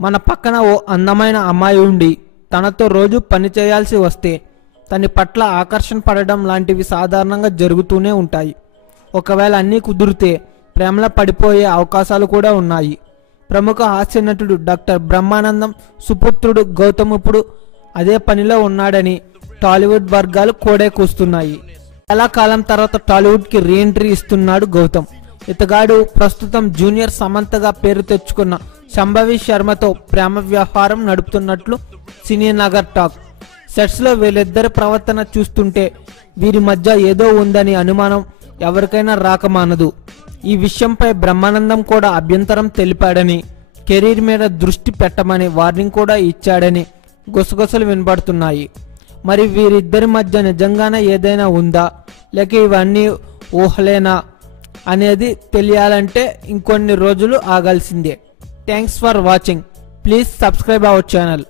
మన పక్కన ఓ అందమైన అమ్మాయి ఉండి తనతో రోజు పని చేయాల్సి వస్తే తన పట్ల ఆకర్షణ పడడం లాంటివి సాధారణంగా జరుగుతూనే ఉంటాయి. ఒకవేళ అన్నీ కుదిరితే ప్రేమలో పడిపోయే అవకాశాలు కూడా ఉన్నాయి. ప్రముఖ హాస్య నటుడు డాక్టర్ బ్రహ్మానందం సుపుత్రుడు గౌతమ్ ఇప్పుడు అదే పనిలో ఉన్నాడని టాలీవుడ్ వర్గాలు కోడే కూస్తున్నాయి. చాలా కాలం తర్వాత టాలీవుడ్కి రీఎంట్రీ ఇస్తున్నాడు గౌతమ్. ఇతగాడు ప్రస్తుతం జూనియర్ సమంతగా పేరు తెచ్చుకున్న సంభవి శర్మతో ప్రేమ వ్యవహారం నడుపుతున్నట్లు సినీ నగర్ టాక్. సెట్స్లో వీళ్ళిద్దరి ప్రవర్తన చూస్తుంటే వీరి మధ్య ఏదో ఉందని అనుమానం ఎవరికైనా రాకమానదు. ఈ విషయంపై బ్రహ్మానందం కూడా అభ్యంతరం తెలిపాడని, కెరీర్ మీద దృష్టి పెట్టమని వార్నింగ్ కూడా ఇచ్చాడని గుసగుసలు వినబడుతున్నాయి. మరి వీరిద్దరి మధ్య నిజంగానే ఏదైనా ఉందా లేక ఇవన్నీ ఊహలేనా అనేది తెలియాలంటే ఇంకొన్ని రోజులు ఆగాల్సిందే. Thanks for watching. Please subscribe our channel.